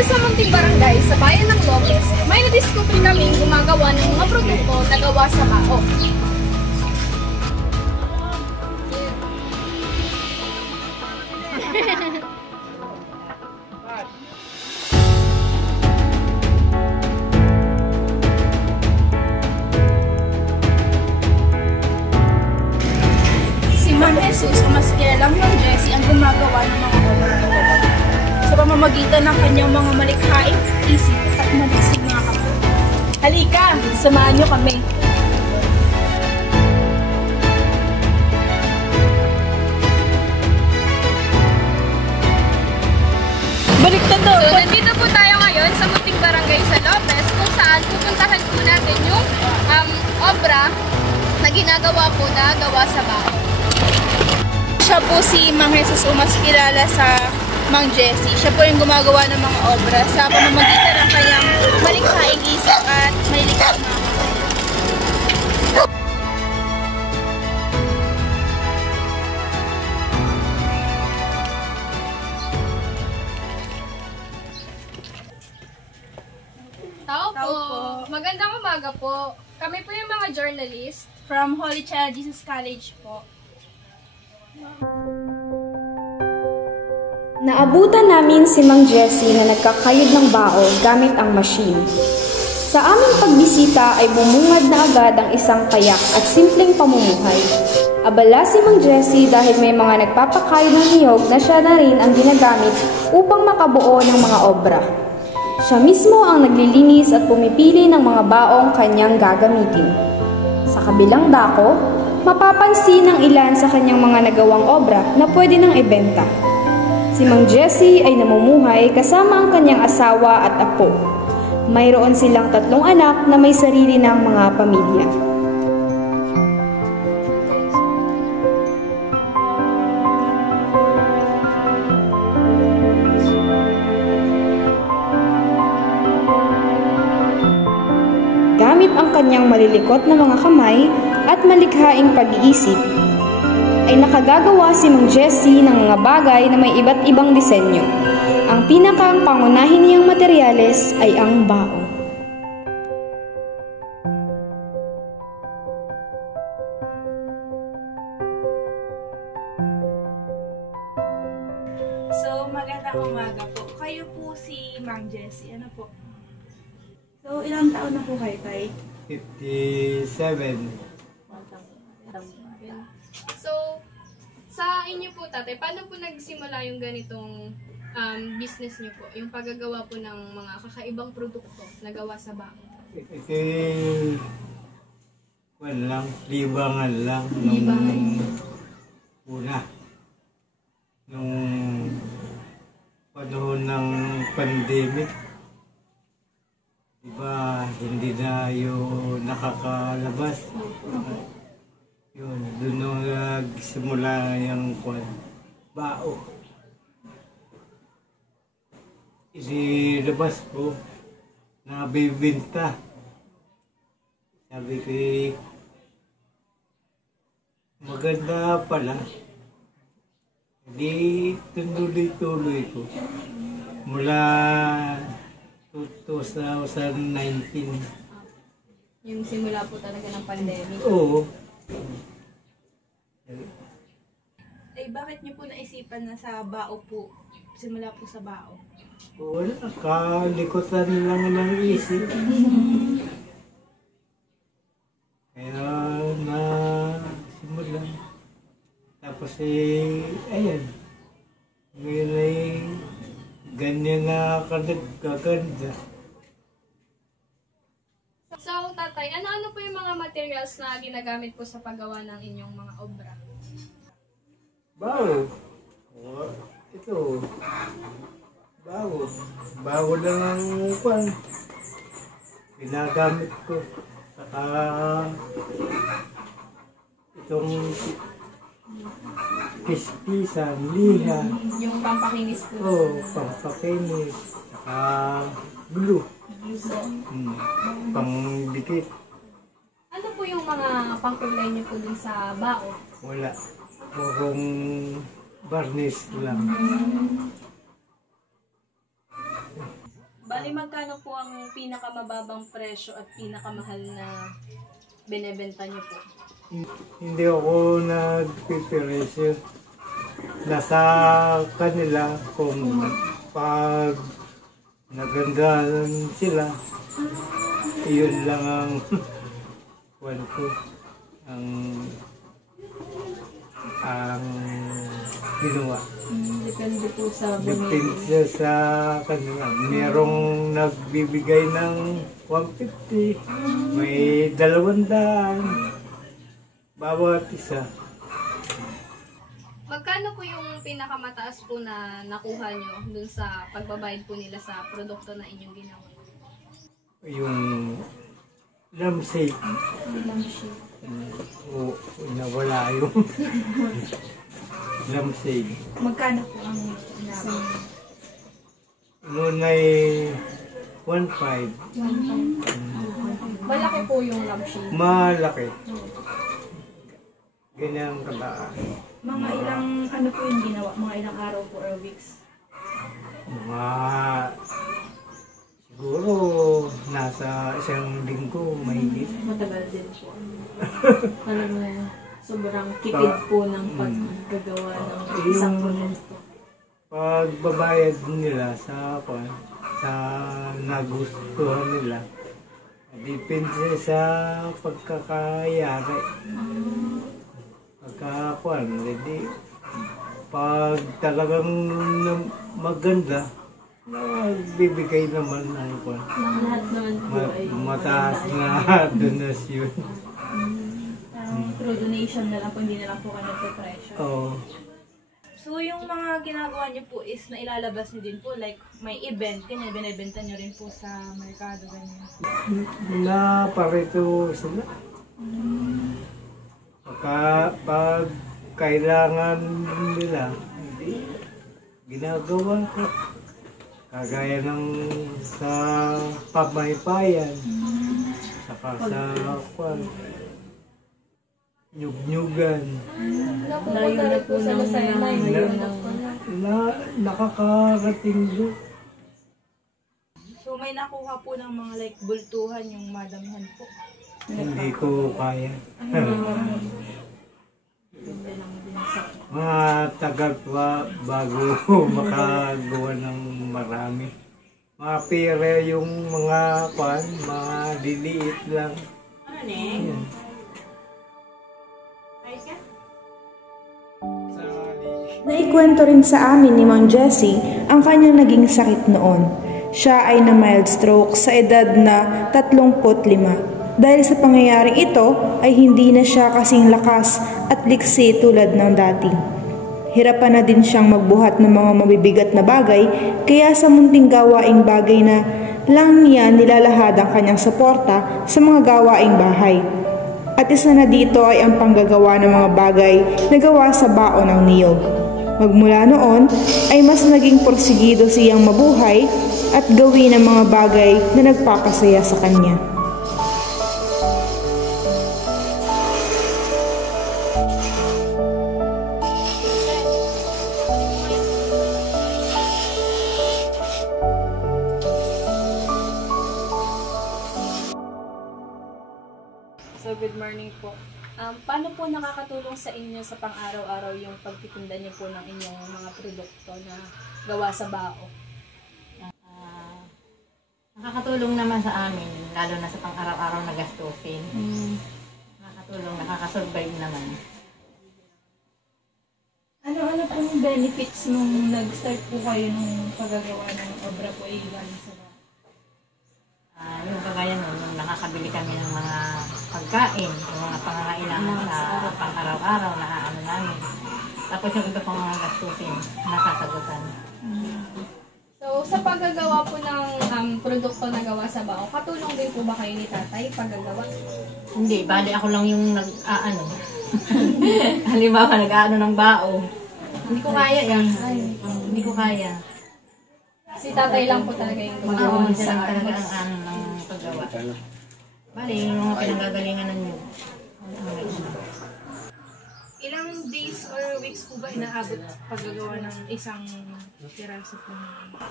Dito sa munting barangay, sa bayan ng Lopez, may nadiscover kaming gumagawa ng mga produkto na gawa sa bao. Si Mang Jesus, o mas kilalang Mang Jessie, ang gumagawa ng mga produkto sa pamamagitan ng kanyang mga malikhaing isip at maliksik mga kamay. Halika, samahan niyo kami. Baliktad daw. So, nandito po tayo ngayon sa munting barangay sa Lopez kung saan pupuntahan po natin yung obra na ginagawa po na gawa sa bao. Siya po si Mang Jesus o mas kilala sa Mang Jessie. Siya po yung gumagawa ng mga obra sa pamamagitan ng kanyang malikhaing isip at may likas na Tao po. Magandang umaga po. Kami po yung mga journalist from Holy Child Jesus College po. Naabutan namin si Mang Jessie na nagkakayod ng bao gamit ang machine. Sa aming pagbisita ay bumungad na agad ang isang payak at simpleng pamumuhay. Abala si Mang Jessie dahil may mga nagpapakayod ng niyog na siya na rin ang ginagamit upang makabuo ng mga obra. Siya mismo ang naglilinis at pumipili ng mga baong kanyang gagamitin. Sa kabilang dako, mapapansin ang ilan sa kanyang mga nagawang obra na pwede nang ibenta. Si Mang Jessie ay namumuhay kasama ang kanyang asawa at apo. Mayroon silang 3 anak na may sarili ng mga pamilya. Gamit ang kanyang malilikot na mga kamay at malikhaing pag-iisip, ay nakagagawa si Mang Jessie ng mga bagay na may iba't ibang disenyo. Ang pinakang pangunahin niyang materyales ay ang bao. So, magandang umaga po. Kayo po si Mang Jessie. Ano po? So, ilang taon na po kayo, Tay? 57. So, sa inyo po, tatay, paano po nagsimula yung ganitong business niyo po? Yung paggagawa po ng mga kakaibang produkto na gawa sa bao? Ito lang, libangan lang. Libangan. Una. Nung panahon ng pandemic, diba, hindi na yung nakakalabas. Yun, doon nung nagsimula yung bao. Isilabas ko, nabibinta. Sabi ko, maganda pala. Hindi tuloy-tuloy ko. Mula 2019. Yung simula po talaga ng pandemic? Oo. Ay, bakit niyo po naisipan na sa bao po? Simula po sa bao? Wala, kalikutan lang ng isip. Kaya na simula. Tapos ayan. Ngayon ganyan na kaganda. So, tatay, ano-ano po yung mga materials na ginagamit po sa paggawa ng inyong mga obra? Bao. Ito. Bao. Bao lang ang kwan. Ginagamit ko. Saka itong kispisan, liha. Yung pampakinis po? Oo, pampakinis. Saka glue. Pangdikit. Ano po yung mga pangkulay niyo po dun sa bao? Wala. Purong varnish lang. Bali, magkano po ang pinakamababang presyo at pinakamahal na binebenta niyo po? Hindi ako nagpipresyo. Nasa kanila kung pag nagandahan sila, iyon lang ang kwan ko, ang ginawa. Depende po sa Depende sa kanila. Merong nagbibigay ng 150, may 200, bawat isa. Magkano po yung pinakamataas po na nakuha nyo dun sa pagbabayad po nila sa produkto na inyong ginawa? Yung lampshade. O, nawala yung lampshade. Magkano po ang Noon ay 1.5. Malaki po yung lampshade. Malaki. Ganyan kalaan. Mga ilang ano po yung ginawa? Mga ilang araw po or weeks? Mga siguro nasa isang linggo mahigit. Matagal din po. Alam mo, sobrang tipid po ng paggagawa ng isang produkto. Pagbabayad nila sa nagustuhan nila, depende sa pagkakayari. Pagkakuan, hindi. Pag talagang maganda, bibigay naman ng kuan. Lahat naman po ay Mataas na donasyon. through donation na lang po, hindi na lang po kayo nagpe-pressure. Oo. So, yung mga ginagawa niyo po is na ilalabas niyo din po, like may event, kanya binibenta niyo rin po sa merkado, ganyan. Na parito sila. Pag kailangan nila, hindi ginagawa ko. Kagaya ng sa pamaypayan, saka sa nyug-nyugan. Layo na po ng Nakakarating doon. So, may nakuha po ng mga like bultuhan yung madamihan po. Hindi ko kaya. Mga tagal pa bago makagawa ng marami. Mga pere yung mga pan, mga liliit lang. Yan. Naikwento rin sa amin ni Mang Jessie ang kanyang naging sakit noon. Siya ay na mild stroke sa edad na 35. Dahil sa pangyayaring ito ay hindi na siya kasing lakas at liksi tulad ng dati. Hirapan na din siyang magbuhat ng mga mabibigat na bagay, kaya sa munting gawaing bagay na lang niya nilalahad ang kanyang suporta sa mga gawaing bahay. At isa na dito ay ang panggagawa ng mga bagay na gawa sa baon ng niyog. Magmula noon ay mas naging porsigido siyang mabuhay at gawin ang mga bagay na nagpapasaya sa kanya. So, good morning po. Paano po nakakatulong sa inyo sa pang-araw-araw yung pagtitinda niyo po ng inyong mga produkto na gawa sa bao? Nakakatulong naman sa amin, lalo na sa pang-araw-araw na gastusin. Nakakatulong, nakakasurvive naman. Ano pong benefits nung nag-start po kayo ng paggagawa ng obra po ay galing sa bao? Yung kagaya nun, nung nakakabili kami ng mga pagkain, yung mga pangangailangan sa pang-araw-araw na ano namin. Tapos yung iba pang mga gastusin, nasasagutan. So, sa paggagawa po ng produkto na gawa sa bao, katulong din po ba kayo ni tatay paggagawa? Hindi, bali ako lang yung nag-aano. Halimbawa, nag-aano ng bao. Hindi ko kaya yan. Hindi ko kaya. Si tatay lang po talaga yung Oo, gumagawa siya lang sa talaga ang ano ng paggawa. Bali, yung mga pinanggagalingan ng nyo. Ilang days or weeks po ba inaabot paggagawa ng isang piraso po?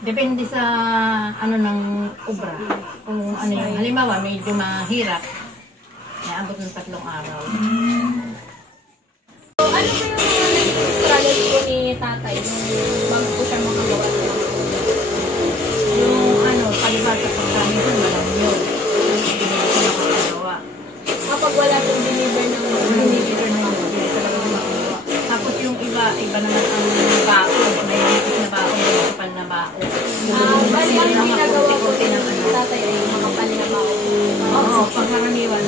Depende sa ano ng obra. Kung ano yung halimbawa medyo mahirap, inaabot ng 3 araw. So, ano po yung naging struggle po ni tatay nung bago po siya makagawa? Yung ano, palibasa pagkain ko, walang yun. Hindi ko siya makakagawa. Kapag wala pong deliver ng Hindi talaga makagawa. Tapos yung iba naman ang baon. May higit na baon, may makapal na baon. bali ang Sila ginagawa po makunti-kunti ng ng ano. tatay ay makapal na bao. Oo, pangkaraniwan.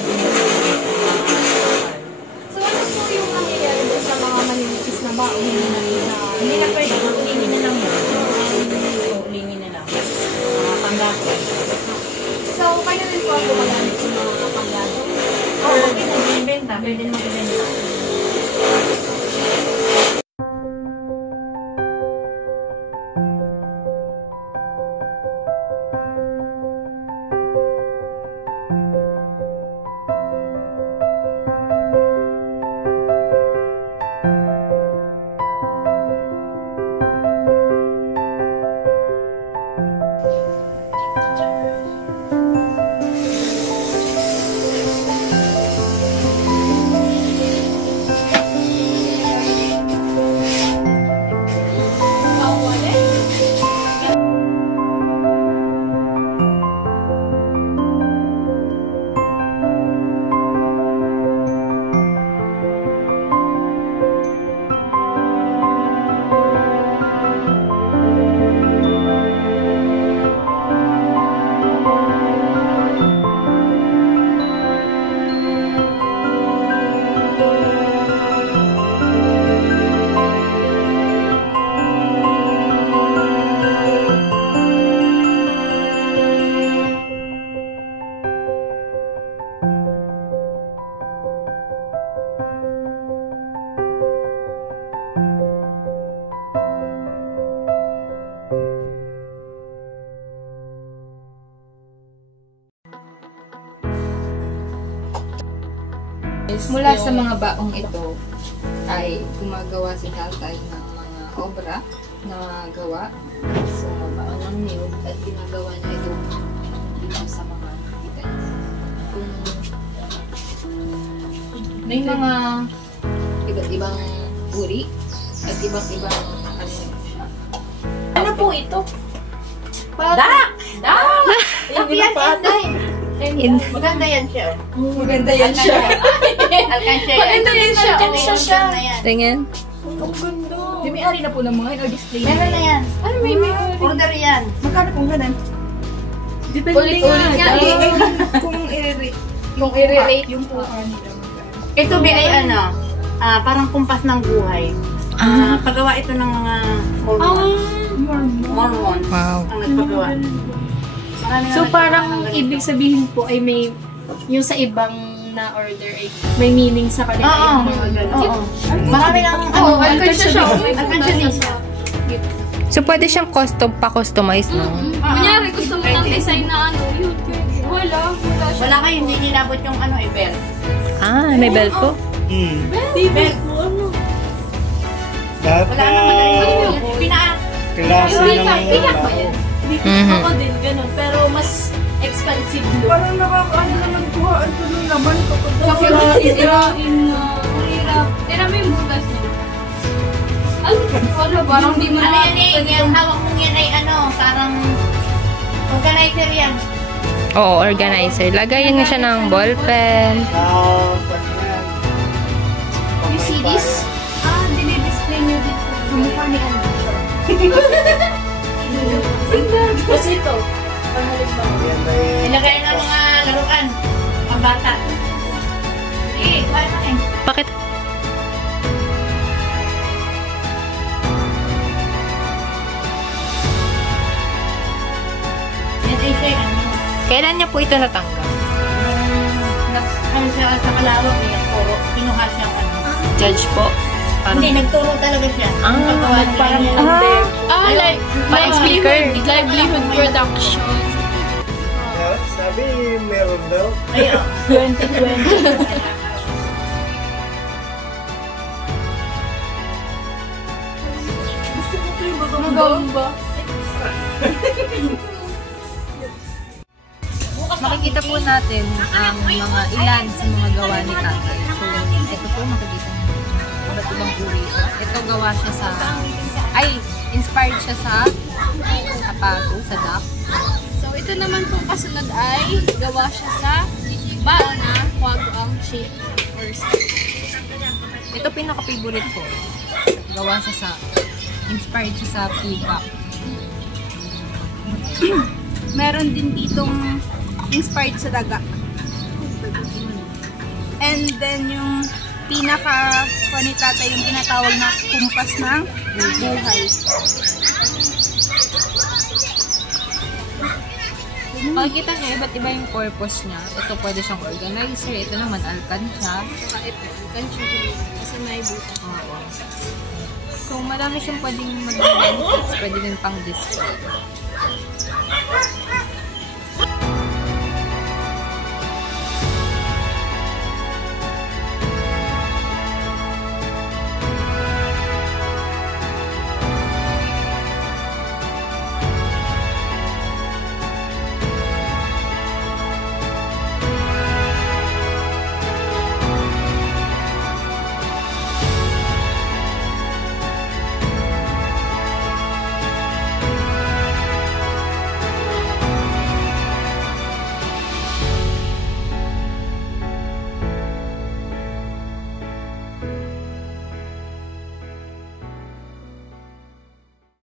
So, ano po yung nangyayari doon sa mga maninipis na bao? Hindi na pwede, ulingin na lang yun. Ulingin na lang. Mga panggato. So, kayo rin po ang gumagamit sa mga panggato? Oo, okay na, ibenta. Pwede naman ibenta. Mula sa mga baong ito ay gumagawa si tatay ng mga obra na gawa sa baon ng niyog at ginagawa niya ito dito sa mga kita niya. May mga iba't ibang uri at iba't ibang ano siya. Ano po ito? Dak! Maganda yan siya. Maganda yan siya. Alkansya yan. Maganda yan siya. Alkansya siya. Tingin. Ang ganda. Di may ari na po ng mga yun o display. Meron na yan. Ano may Order yan. Magkano kung ganun? Depende Ulit-ulit nga. Kung i-rate. Kung i-relate Yung puha nila. Ito ba ay ano, parang kumpas ng buhay. Paggawa ito ng mga Mormon. Wow. Ang nagpagawa. So parang ibig sabihin po ay may yung sa ibang na order ay may meaning sa kanila. Oo. Yung mga ganun. Oo. Marami ng alkansya siya. Alkansya siya. So, pwede siyang pa-customize, no? Kunyari, gusto mo ng design na ano, yun. Wala siya. Wala kayo, hindi nilabot yung ano, belt. Ah, may belt po? Belt. Lahat Wala na nang madali. klase ng Iyak ba yan? Mhm. Ako din, ganun. Pero mas expensive. Parang nakakaano naman kuhaan ko ng laman kapag Sirain na. Hirap. Tira mo yung butas niya. Ano? Wala, parang di mo Ano na. yan eh, yung hawak mong yan ay ano, parang organizer yan. Oo, organizer. Lagayan nga siya ng ballpen. You see this? Dinidisplay niyo dito. Mukha ni ano. Kasi ito. Ilagay ng mga laruan. Ang bata. Eh, kaya na eh. Bakit? Yan ay siya ano. Kailan niya po ito natanggal? Ano siya sa kalawang niya, turo. Kinuha siyang ano. Judge po. Hindi, nagturo talaga siya. Ah, Paggawa niya parang niya. like Parang speaker. livelihood production. Sabi, meron daw. Ay, oh. 2020. Magamba. Makikita po natin ang mga ilan sa mga gawa ni tatay. So, ito po makikita niyo. Iba't ibang uri. Ito gawa siya sa, inspired siya sa apago, sa duck. So, ito naman po kasunod ay gawa siya sa bao na kwagoang shape or style. Ito pinaka-favorite ko. Gawa siya sa, inspired siya sa peacock. Meron din ditong inspired sa daga. And then yung pinaka panitata yung tinatawag na kumpas ng buhay. Makikita niya, iba't iba yung purpose niya. Ito pwede siyang organizer. Ito naman, alkansya. Saka ito, kansyo kasi may buta. Oo. So, marami siyang pwedeng maging benefits. Pwede din pang display.